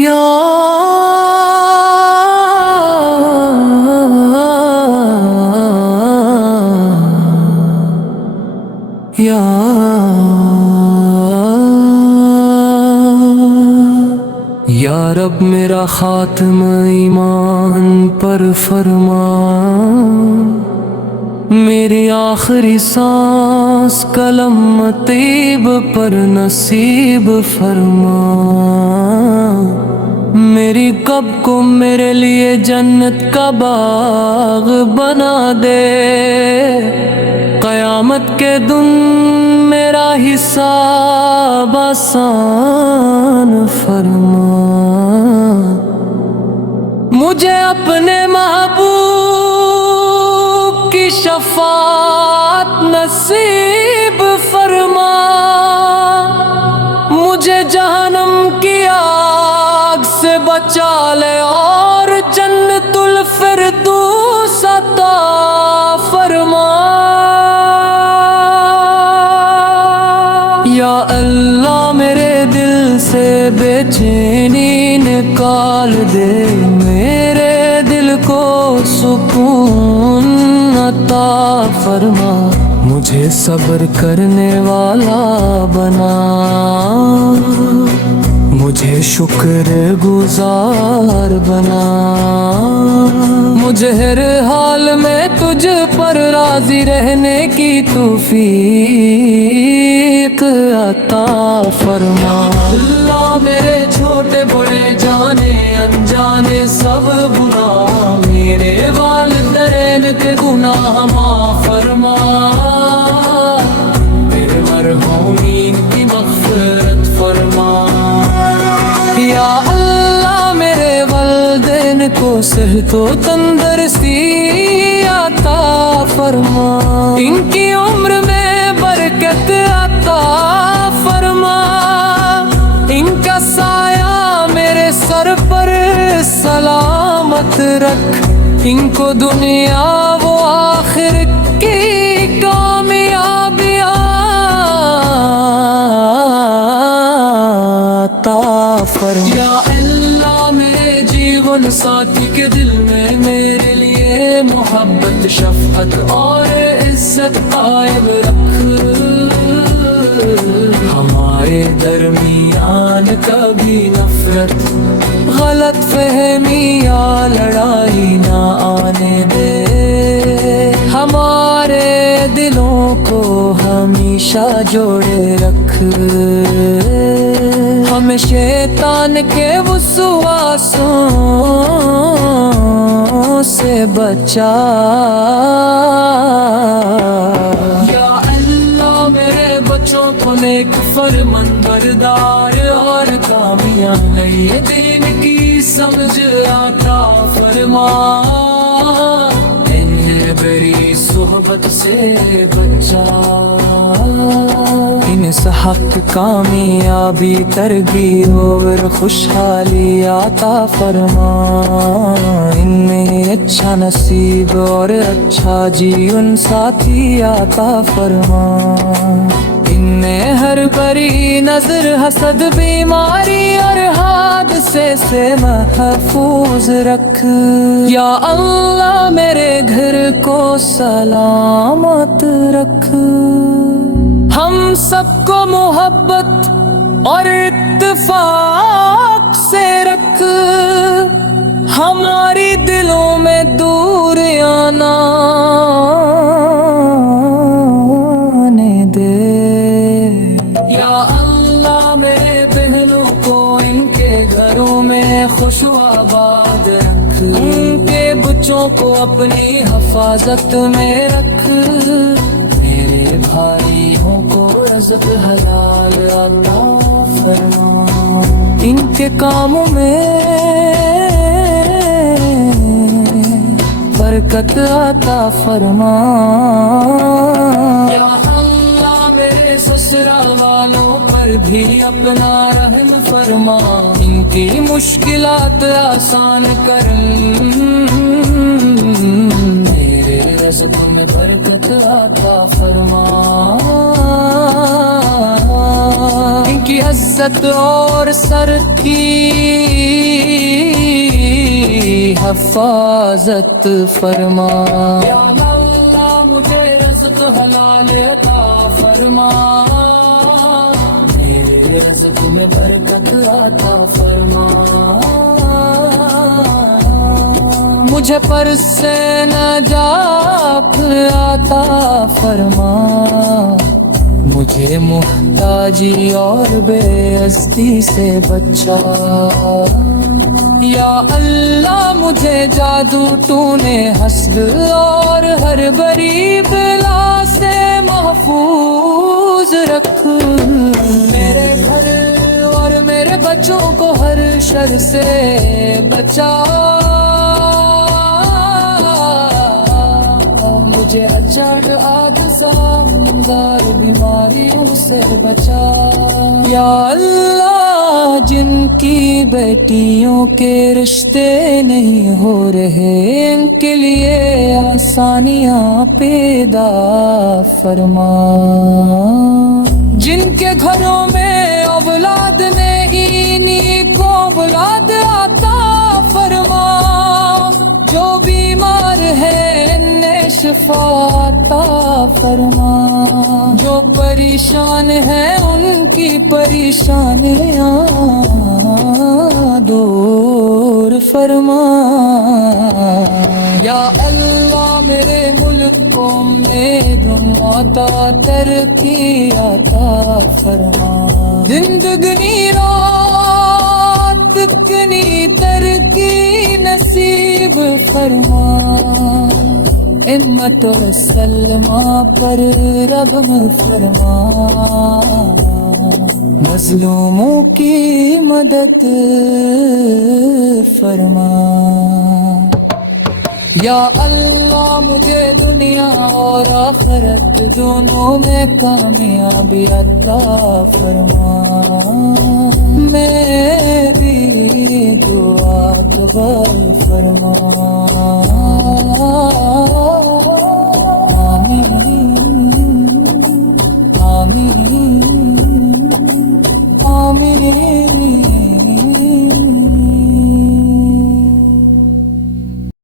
یا یا رب میرا خاتمہ ایمان پر فرما، میری آخری سانس قلم طیب پر نصیب فرما، میری قبر کو میرے لیے جنت کا باغ بنا دے، قیامت کے دن میرا حساب آسان فرما، مجھے اپنے محبوب کی شفاعت نصیب فرما، مجھے جہنم کی آگ سے بچا لے اور جنت الفردوس عطا فرما، یا اللہ میرے دل سے بے چینی نکال دے، میرے دل کو سکون عطا فرما، مجھے صبر کرنے والا بنا، مجھے شکر گزار بنا، مجھے ہر حال میں تجھ پر راضی رہنے کی توفیق عطا فرما، اللہ میرے چھوٹے بڑے جانے انجانے سب گناہ، میرے والدین کے گناہ معاف فرما، میرے مرحومین کی مغفرت فرما، یا اللہ میرے والدین کو صحت و تندرستی عطا فرما، ان کی عمر میں برکت عطا فرما، ان کا سایہ میرے سر پر سلامت رکھ، ان کو دنیا و آخر کی کامیابیاں عطا فرما، یا اللہ میرے جیون ساتھی کے دل میں میرے لیے محبت شفقت اور عزت قائم رکھ، ہمارے درمیان کبھی نفرت غلط فہمی یا لڑائی نہ آنے دے، ہمارے دلوں کو ہمیشہ جوڑے رکھ، ہمیں شیطان کے وسواسوں سے بچا، یا اللہ میرے بچوں کو نیک فرمان بردار اور کامیاب نئے دین کی سمجھ عطا فرما، انہیں بری صحبت سے بچا، ان سحق کامیابی ترغیب اور خوشحالی عطا فرما، ان میں اچھا نصیب اور اچھا جیون ساتھی عطا فرما، ان میں ہر بری نظر حسد بیماری اور حادثے سے محفوظ رکھ، یا اللہ میرے گھر کو سلامت رکھ، ہم سب کو محبت اور اتفاق سے رکھ، ہماری دلوں میں دوریاں نہ آنے دے، یا اللہ میرے بہنوں کو ان کے گھروں میں خوش و آباد رکھ، ان کے بچوں کو اپنی حفاظت میں رکھ، میرے بھائیوں کو رزق حلال عطا فرما، ان کے کاموں میں برکت عطا فرما، یا اللہ میرے سسرال والوں پر بھی اپنا رحم فرما، ان کی مشکلات آسان کر، میرے رزق میں برکت عطا فرما، ان کی عزت اور سر کی حفاظت فرما یا اللہ مجھے رزق حلال عطا فرما میرے رزق میں برکت عطا فرما مجھے پر سے نجات عطا فرما مجھے محتاجی اور بے عزتی سے بچا یا اللہ مجھے جادو تو نے حسد اور ہر بری بلا سے محفوظ رکھ میرے گھر اور میرے بچوں کو ہر شر سے بچا مجھے اچڑ حادثہ نمدار بیماریوں سے بچا یا اللہ جن کی بیٹیوں کے رشتے نہیں ہو رہے ان کے لیے آسانیاں پیدا فرما جن کے گھروں میں اولاد نہیں کو اولاد عطا فرما جو بیمار ہے شفا عطا فرما جو پریشان ہیں ان کی پریشانیاں دور فرما یا اللہ میرے ملک کو امید عطا ترقی عطا فرما زندگی رات کنی ترقی نصیب فرما امت و سلمہ پر رحم فرما مظلوموں کی مدد فرما یا اللہ مجھے دنیا اور آخرت دونوں میں کامیابی عطا فرما میری دعا قبول فرما آمین آمین